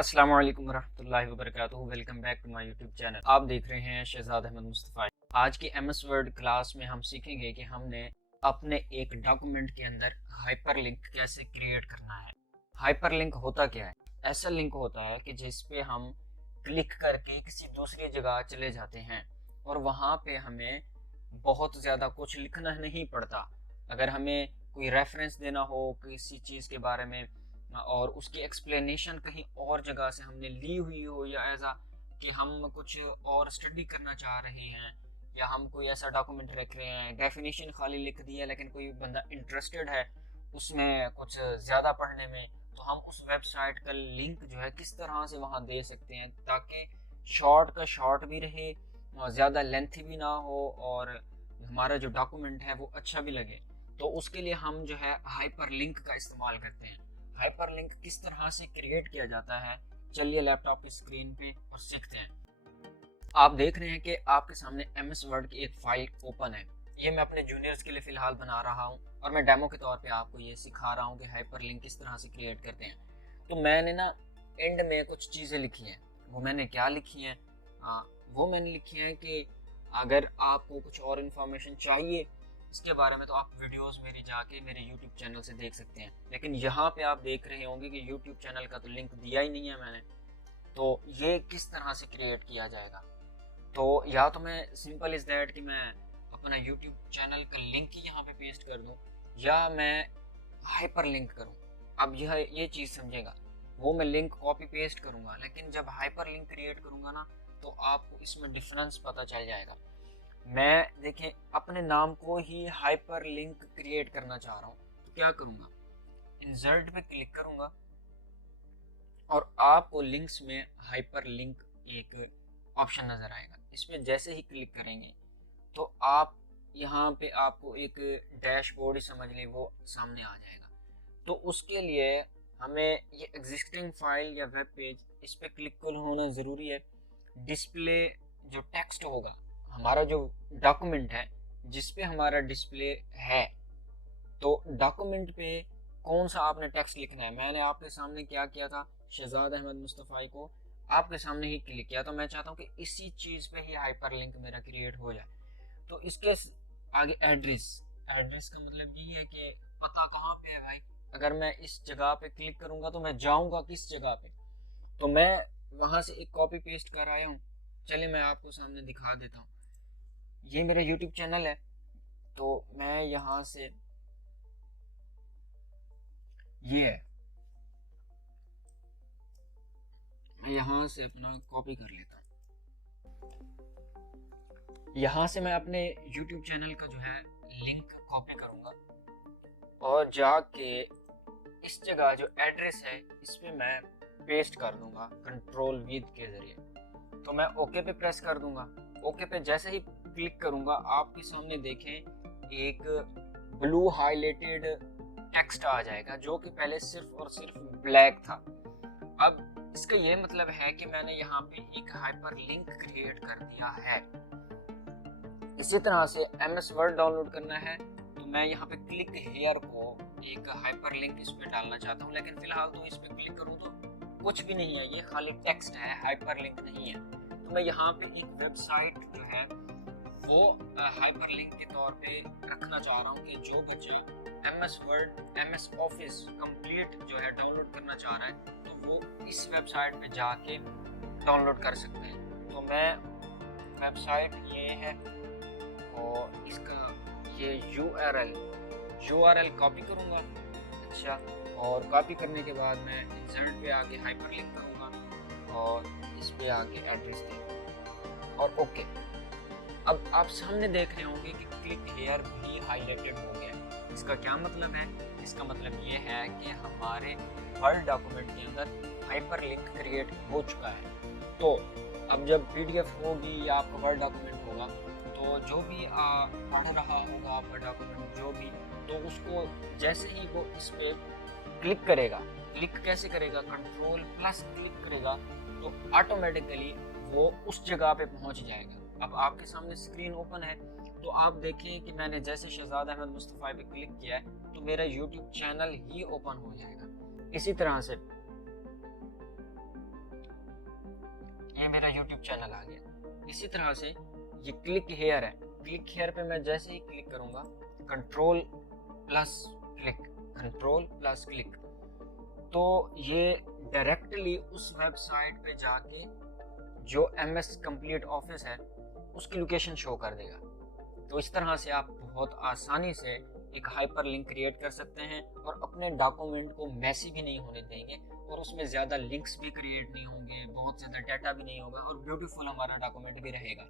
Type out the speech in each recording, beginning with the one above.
अस्सलाम वालेकुम रहमतुल्लाहि व बरकातुहू। Welcome back to my YouTube channel. आप देख रहे हैं शहजाद अहमद मुस्तफ़ा। आज की एमएस वर्ड क्लास में हम सीखेंगे कि हमने अपने एक डॉक्यूमेंट के अंदर हाइपरलिंक कैसे क्रिएट करना है। हाइपरलिंक होता क्या है? ऐसा लिंक होता है कि जिस पे हम क्लिक करके किसी दूसरी जगह चले जाते हैं और वहाँ पे हमें बहुत ज़्यादा कुछ लिखना नहीं पड़ता। अगर हमें कोई रेफरेंस देना हो किसी चीज़ के बारे में और उसकी एक्सप्लेनेशन कहीं और जगह से हमने ली हुई हो, या ऐसा कि हम कुछ और स्टडी करना चाह रहे हैं, या हम कोई ऐसा डॉक्यूमेंट रख रहे हैं, डेफिनेशन खाली लिख दी है लेकिन कोई बंदा इंटरेस्टेड है उसमें कुछ ज़्यादा पढ़ने में, तो हम उस वेबसाइट का लिंक जो है किस तरह से वहाँ दे सकते हैं ताकि शॉर्ट का शॉर्ट भी रहे और ज़्यादा लेंथी भी ना हो और हमारा जो डॉक्यूमेंट है वो अच्छा भी लगे। तो उसके लिए हम जो है हाइपर लिंक का इस्तेमाल करते हैं। हाइपर लिंक किस तरह से क्रिएट किया जाता है, चलिए लैपटॉप की स्क्रीन पे और सीखते हैं। आप देख रहे हैं कि आपके सामने एमएस वर्ड की एक फाइल ओपन है। ये मैं अपने जूनियर्स के लिए फिलहाल बना रहा हूँ और मैं डेमो के तौर पे आपको ये सिखा रहा हूँ कि हाइपर लिंक किस तरह से क्रिएट करते हैं। तो मैंने ना एंड में कुछ चीज़ें लिखी हैं। वो मैंने क्या लिखी हैं? वो मैंने लिखी हैं कि अगर आपको कुछ और इन्फॉर्मेशन चाहिए इसके बारे में तो आप वीडियोस मेरी जाके मेरे YouTube चैनल से देख सकते हैं। लेकिन यहाँ पे आप देख रहे होंगे कि YouTube चैनल का तो लिंक दिया ही नहीं है मैंने। तो ये किस तरह से क्रिएट किया जाएगा? तो या तो मैं सिंपल इज़ दैट कि मैं अपना YouTube चैनल का लिंक ही यहाँ पे पेस्ट कर दूँ, या मैं हाइपर लिंक करूँ। अब ये चीज़ समझेगा, वो मैं लिंक कॉपी पेस्ट करूँगा, लेकिन जब हाइपर लिंक क्रिएट करूँगा ना तो आपको इसमें डिफरेंस पता चल जाएगा। मैं देखें अपने नाम को ही हाइपर लिंक क्रिएट करना चाह रहा हूँ, तो क्या करूँगा, इंसर्ट पे क्लिक करूँगा और आपको लिंक्स में हाइपर लिंक एक ऑप्शन नज़र आएगा। इसमें जैसे ही क्लिक करेंगे तो आप यहाँ पे आपको एक डैशबोर्ड ही समझ लें वो सामने आ जाएगा। तो उसके लिए हमें ये एग्जिस्टिंग फाइल या वेब पेज इस पर क्लिक कर होना ज़रूरी है। डिस्प्ले जो टेक्स्ट होगा, हमारा जो डॉक्यूमेंट है जिस पे हमारा डिस्प्ले है, तो डॉक्यूमेंट पे कौन सा आपने टेक्स्ट लिखना है। मैंने आपके सामने क्या किया था, शहजाद अहमद मुस्तफ़ा को आपके सामने ही क्लिक किया। तो मैं चाहता हूँ कि इसी चीज़ पे ही हाइपर लिंक मेरा क्रिएट हो जाए। तो इसके आगे एड्रेस, एड्रेस का मतलब ये है कि पता कहाँ पे है भाई। अगर मैं इस जगह पे क्लिक करूँगा तो मैं जाऊँगा किस जगह पे, तो मैं वहाँ से एक कॉपी पेस्ट कर आया हूँ। चलिए मैं आपको सामने दिखा देता हूँ। ये मेरा YouTube चैनल है, तो मैं यहाँ से ये है, मैं यहाँ से अपना कॉपी कर लेता हूँ। यहाँ से मैं अपने YouTube चैनल का जो है लिंक कॉपी करूँगा और जाके इस जगह जो एड्रेस है इस पे मैं पेस्ट कर दूंगा कंट्रोल V के ज़रिए। तो मैं ओके पे प्रेस कर दूंगा। ओके पे जैसे ही क्लिक करूंगा आपके सामने देखें एक ब्लू हाईलाइटेड टेक्स्ट आ जाएगा जो कि पहले सिर्फ और सिर्फ ब्लैक था। अब इसका ये मतलब है कि मैंने यहाँ पे एक हाइपर लिंक क्रिएट कर दिया है। इसी तरह से MS वर्ड डाउनलोड करना है तो मैं यहाँ पे क्लिक हेयर को एक हाइपर लिंक इस पे डालना चाहता हूँ, लेकिन फिलहाल तो इस पे क्लिक करूँ तो कुछ भी नहीं है, ये खाली टेक्स्ट है, हाइपर लिंक नहीं है। तो मैं यहाँ पे एक वेबसाइट जो है वो हाइपर लिंक के तौर पे रखना चाह रहा हूँ कि जो बच्चा MS word MS office complete जो है डाउनलोड करना चाह रहा है तो वो इस वेबसाइट पे जाके डाउनलोड कर सकते हैं। तो मैं वेबसाइट ये है और इसका ये URL कॉपी करूँगा। अच्छा, और कॉपी करने के बाद मैं इंसर्ट पे आके हाइपर लिंक करूँगा और इस पे आके एड्रेस दूँगा और ओके। अब आप सामने देख रहे होंगे कि क्लिक हेयर भी हाईलाइटेड हो गया है। इसका क्या मतलब है? इसका मतलब ये है कि हमारे वर्ड डॉक्यूमेंट के अंदर हाइपर लिंक क्रिएट हो चुका है। तो अब जब PDF होगी या आपका वर्ड डॉक्यूमेंट होगा तो जो भी पढ़ रहा होगा आपका डॉक्यूमेंट जो भी, तो उसको जैसे ही वो इस पे क्लिक करेगा, क्लिक कैसे करेगा, कंट्रोल+ क्लिक करेगा तो ऑटोमेटिकली वो उस जगह पे पहुंच जाएगा। अब आपके सामने स्क्रीन ओपन है तो आप देखें कि मैंने जैसे शहजाद अहमद मुस्तफ़ा पे क्लिक किया है तो मेरा YouTube चैनल ही ओपन हो जाएगा। इसी तरह से ये मेरा यूट्यूब चैनल आ गया। इसी तरह से ये क्लिक हेयर है, क्लिक हेयर पे मैं जैसे ही क्लिक करूँगा, कंट्रोल प्लस क्लिक, तो ये डायरेक्टली उस वेबसाइट पे जाके जो MS कंप्लीट ऑफिस है उसकी लोकेशन शो कर देगा। तो इस तरह से आप बहुत आसानी से एक हाइपर लिंक क्रिएट कर सकते हैं और अपने डॉक्यूमेंट को मैसी भी नहीं होने देंगे और उसमें ज़्यादा लिंक्स भी क्रिएट नहीं होंगे, बहुत ज़्यादा डाटा भी नहीं होगा और ब्यूटीफुल हमारा डॉक्यूमेंट भी रहेगा।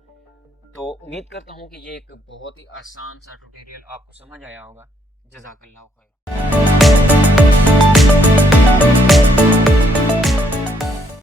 तो उम्मीद करता हूँ कि ये एक बहुत ही आसान सा ट्यूटोरियल आपको समझ आया होगा। जज़ाकल्लाह खैर।